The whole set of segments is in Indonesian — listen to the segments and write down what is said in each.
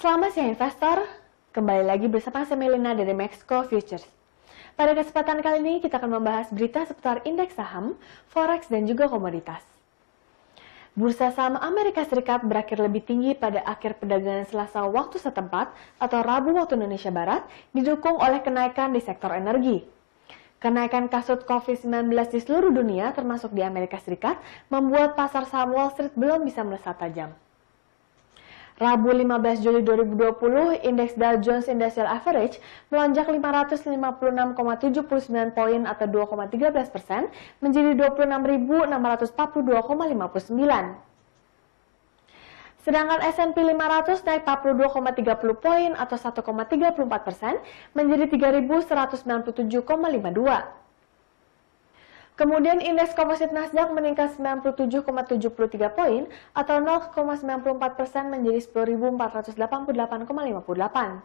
Selamat siang investor, kembali lagi bersama saya Melina dari Mexico Futures. Pada kesempatan kali ini kita akan membahas berita seputar indeks saham, forex dan juga komoditas. Bursa saham Amerika Serikat berakhir lebih tinggi pada akhir perdagangan Selasa waktu setempat atau Rabu waktu Indonesia Barat, didukung oleh kenaikan di sektor energi. Kenaikan kasus COVID-19 di seluruh dunia termasuk di Amerika Serikat membuat pasar saham Wall Street belum bisa melesat tajam. Rabu 15 Juli 2020, indeks Dow Jones Industrial Average melonjak 556,79 poin atau 2,13% menjadi 26.642,59. Sedangkan S&P 500 naik 42,30 poin atau 1,34% menjadi 3.197,52. Kemudian indeks komposit Nasdaq meningkat 97,73 poin atau 0,94% menjadi 10.488,58.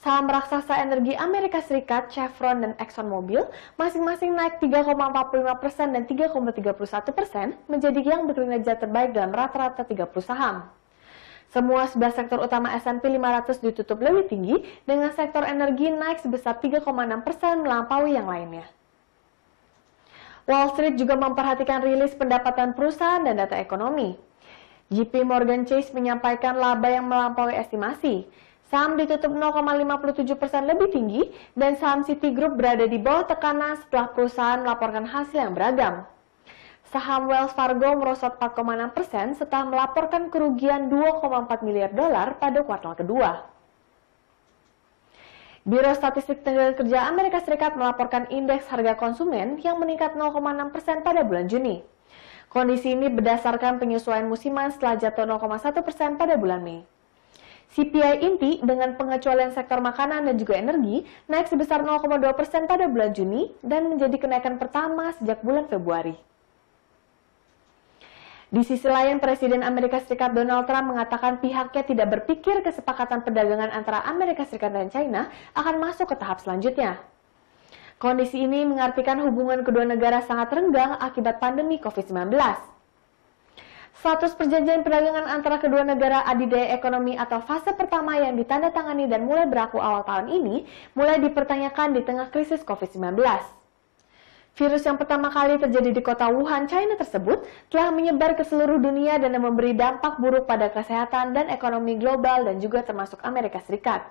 Saham raksasa energi Amerika Serikat, Chevron dan ExxonMobil masing-masing naik 3,45% dan 3,31% menjadi yang berkinerja terbaik dalam rata-rata 30 saham. Semua 11 sektor utama S&P 500 ditutup lebih tinggi dengan sektor energi naik sebesar 3,6% melampaui yang lainnya. Wall Street juga memperhatikan rilis pendapatan perusahaan dan data ekonomi. JP Morgan Chase menyampaikan laba yang melampaui estimasi. Saham ditutup 0,57% lebih tinggi dan saham Citigroup berada di bawah tekanan setelah perusahaan melaporkan hasil yang beragam. Saham Wells Fargo merosot 4,6% setelah melaporkan kerugian 2,4 miliar dolar pada kuartal kedua. Biro Statistik Tenaga Kerja Amerika Serikat melaporkan indeks harga konsumen yang meningkat 0,6% pada bulan Juni. Kondisi ini berdasarkan penyesuaian musiman setelah jatuh 0,1% pada bulan Mei. CPI inti dengan pengecualian sektor makanan dan juga energi naik sebesar 0,2% pada bulan Juni dan menjadi kenaikan pertama sejak bulan Februari. Di sisi lain, Presiden Amerika Serikat Donald Trump mengatakan pihaknya tidak berpikir kesepakatan perdagangan antara Amerika Serikat dan China akan masuk ke tahap selanjutnya. Kondisi ini mengartikan hubungan kedua negara sangat renggang akibat pandemi COVID-19. Status perjanjian perdagangan antara kedua negara adidaya ekonomi atau fase pertama yang ditandatangani dan mulai berlaku awal tahun ini mulai dipertanyakan di tengah krisis COVID-19. Virus yang pertama kali terjadi di kota Wuhan, China tersebut telah menyebar ke seluruh dunia dan memberi dampak buruk pada kesehatan dan ekonomi global dan juga termasuk Amerika Serikat.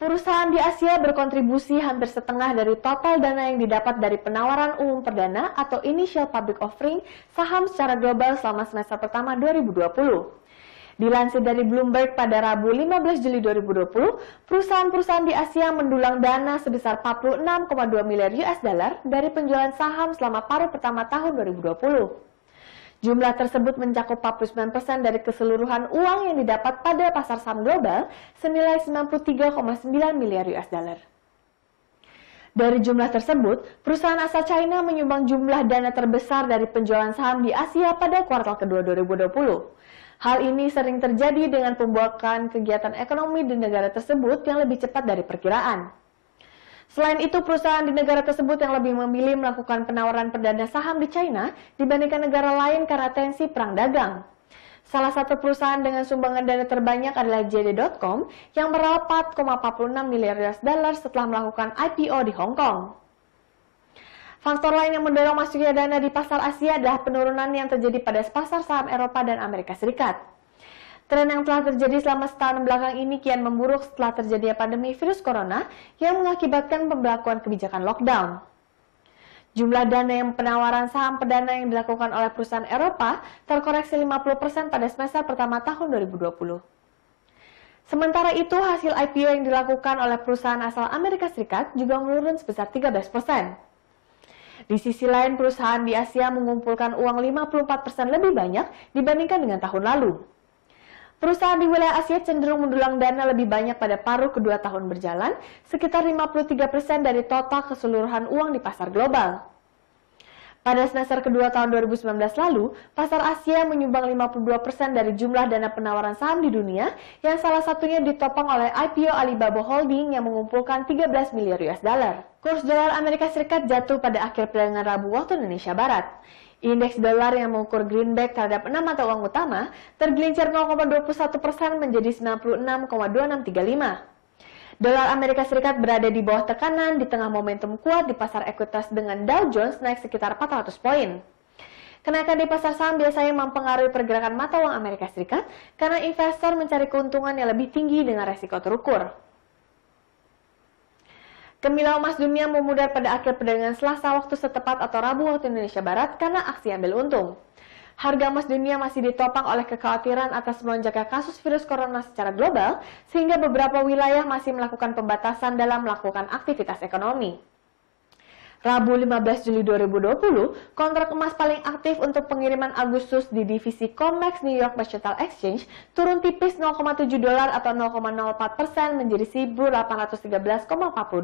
Perusahaan di Asia berkontribusi hampir setengah dari total dana yang didapat dari penawaran umum perdana atau Initial Public Offering saham secara global selama semester pertama 2020. Dilansir dari Bloomberg pada Rabu 15 Juli 2020, perusahaan-perusahaan di Asia mendulang dana sebesar 46,2 miliar US dollar dari penjualan saham selama paruh pertama tahun 2020. Jumlah tersebut mencakup 49% dari keseluruhan uang yang didapat pada pasar saham global senilai 93,9 miliar US dollar. Dari jumlah tersebut, perusahaan asal China menyumbang jumlah dana terbesar dari penjualan saham di Asia pada kuartal kedua 2020. Hal ini sering terjadi dengan pembukaan kegiatan ekonomi di negara tersebut yang lebih cepat dari perkiraan. Selain itu, perusahaan di negara tersebut yang lebih memilih melakukan penawaran perdana saham di China dibandingkan negara lain karena tensi perang dagang. Salah satu perusahaan dengan sumbangan dana terbanyak adalah JD.com yang meraup 4,46 miliar US dollar setelah melakukan IPO di Hong Kong. Faktor lain yang mendorong masuknya dana di pasar Asia adalah penurunan yang terjadi pada pasar saham Eropa dan Amerika Serikat. Tren yang telah terjadi selama setahun belakang ini kian memburuk setelah terjadinya pandemi virus corona yang mengakibatkan pemberlakuan kebijakan lockdown. Jumlah dana yang penawaran saham perdana yang dilakukan oleh perusahaan Eropa terkoreksi 50% pada semester pertama tahun 2020. Sementara itu, hasil IPO yang dilakukan oleh perusahaan asal Amerika Serikat juga menurun sebesar 13%. Di sisi lain, perusahaan di Asia mengumpulkan uang 54% lebih banyak dibandingkan dengan tahun lalu. Perusahaan di wilayah Asia cenderung mendulang dana lebih banyak pada paruh kedua tahun berjalan, sekitar 53% dari total keseluruhan uang di pasar global. Pada semester kedua tahun 2019 lalu, pasar Asia menyumbang 52% dari jumlah dana penawaran saham di dunia, yang salah satunya ditopang oleh IPO Alibaba Holding yang mengumpulkan 13 miliar US dollar. Kurs dolar Amerika Serikat jatuh pada akhir perdagangan Rabu waktu Indonesia Barat. Indeks dolar yang mengukur greenback terhadap 6 mata uang utama tergelincir 0,21% menjadi 96,2635. Dolar Amerika Serikat berada di bawah tekanan di tengah momentum kuat di pasar ekuitas dengan Dow Jones naik sekitar 400 poin. Kenaikan di pasar saham biasanya mempengaruhi pergerakan mata uang Amerika Serikat karena investor mencari keuntungan yang lebih tinggi dengan resiko terukur. Gemilang emas dunia memudar pada akhir perdagangan Selasa waktu setepat atau Rabu waktu Indonesia Barat karena aksi ambil untung. Harga emas dunia masih ditopang oleh kekhawatiran atas melonjaknya kasus virus corona secara global, sehingga beberapa wilayah masih melakukan pembatasan dalam melakukan aktivitas ekonomi. Rabu 15 Juli 2020, kontrak emas paling aktif untuk pengiriman Agustus di divisi COMEX New York Mercantile Exchange turun tipis 0,7 dolar atau 0,04% menjadi 1.813,40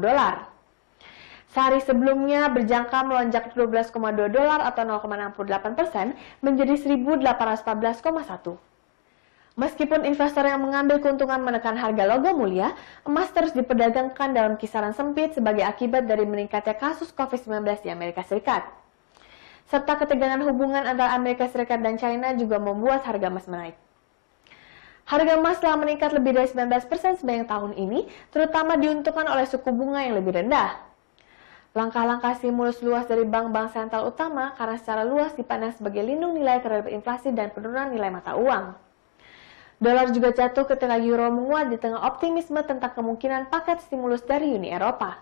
dolar. Sehari sebelumnya berjangka melonjak 12,2 dolar atau 0,68% menjadi 1.814,1. Meskipun investor yang mengambil keuntungan menekan harga logam mulia, emas terus diperdagangkan dalam kisaran sempit sebagai akibat dari meningkatnya kasus COVID-19 di Amerika Serikat. Serta ketegangan hubungan antara Amerika Serikat dan China juga membuat harga emas menaik. Harga emas telah meningkat lebih dari 19% sepanjang tahun ini, terutama diuntungkan oleh suku bunga yang lebih rendah. Langkah-langkah stimulus luas dari bank-bank sentral utama karena secara luas dipandang sebagai lindung nilai terhadap inflasi dan penurunan nilai mata uang. Dolar juga jatuh ketika euro menguat di tengah optimisme tentang kemungkinan paket stimulus dari Uni Eropa.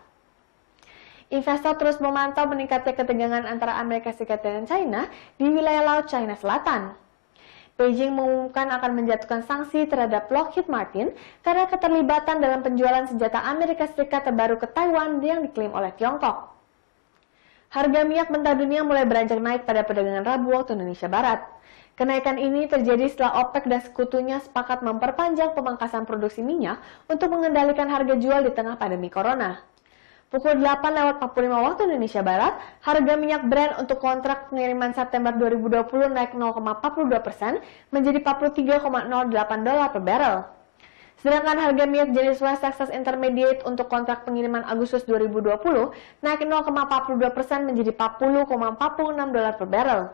Investor terus memantau meningkatnya ketegangan antara Amerika Serikat dan China di wilayah Laut China Selatan. Beijing mengumumkan akan menjatuhkan sanksi terhadap Lockheed Martin karena keterlibatan dalam penjualan senjata Amerika Serikat terbaru ke Taiwan yang diklaim oleh Tiongkok. Harga minyak mentah dunia mulai beranjak naik pada perdagangan Rabu waktu Indonesia Barat. Kenaikan ini terjadi setelah OPEC dan sekutunya sepakat memperpanjang pemangkasan produksi minyak untuk mengendalikan harga jual di tengah pandemi corona. Pukul 8:45 waktu Indonesia Barat, harga minyak Brent untuk kontrak pengiriman September 2020 naik 0,42% menjadi 43,08 dolar per barrel. Sedangkan harga minyak jenis West Texas Intermediate untuk kontrak pengiriman Agustus 2020 naik 0,42% menjadi 40,46 dolar per barrel.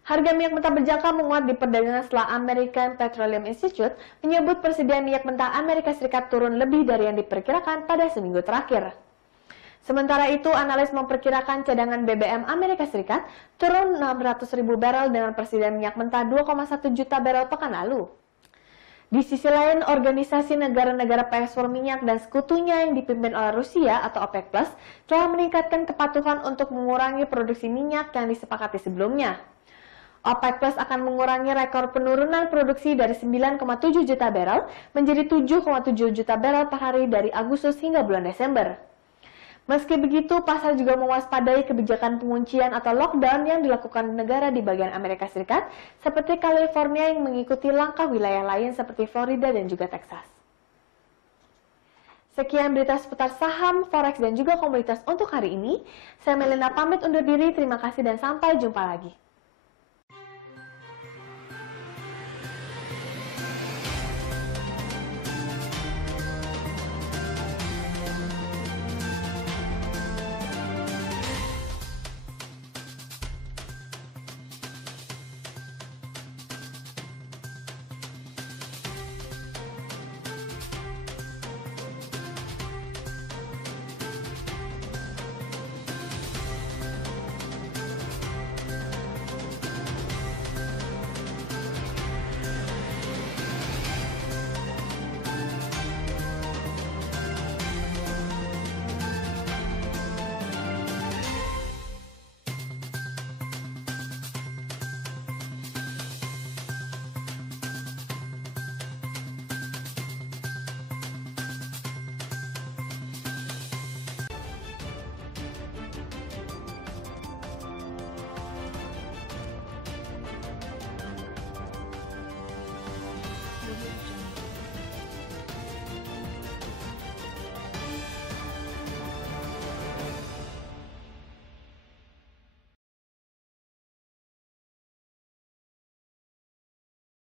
Harga minyak mentah berjangka menguat di perdagangan setelah American Petroleum Institute menyebut persediaan minyak mentah Amerika Serikat turun lebih dari yang diperkirakan pada seminggu terakhir. Sementara itu, analis memperkirakan cadangan BBM Amerika Serikat turun 600.000 barel dengan persediaan minyak mentah 2,1 juta barel pekan lalu. Di sisi lain, organisasi negara-negara pengekspor minyak dan sekutunya yang dipimpin oleh Rusia atau OPEC Plus telah meningkatkan kepatuhan untuk mengurangi produksi minyak yang disepakati sebelumnya. OPEC Plus akan mengurangi rekor penurunan produksi dari 9,7 juta barel menjadi 7,7 juta barel per hari dari Agustus hingga bulan Desember. Meski begitu, pasar juga mewaspadai kebijakan penguncian atau lockdown yang dilakukan negara di bagian Amerika Serikat, seperti California yang mengikuti langkah wilayah lain seperti Florida dan juga Texas. Sekian berita seputar saham, forex, dan juga komoditas untuk hari ini. Saya Melena pamit undur diri, terima kasih dan sampai jumpa lagi.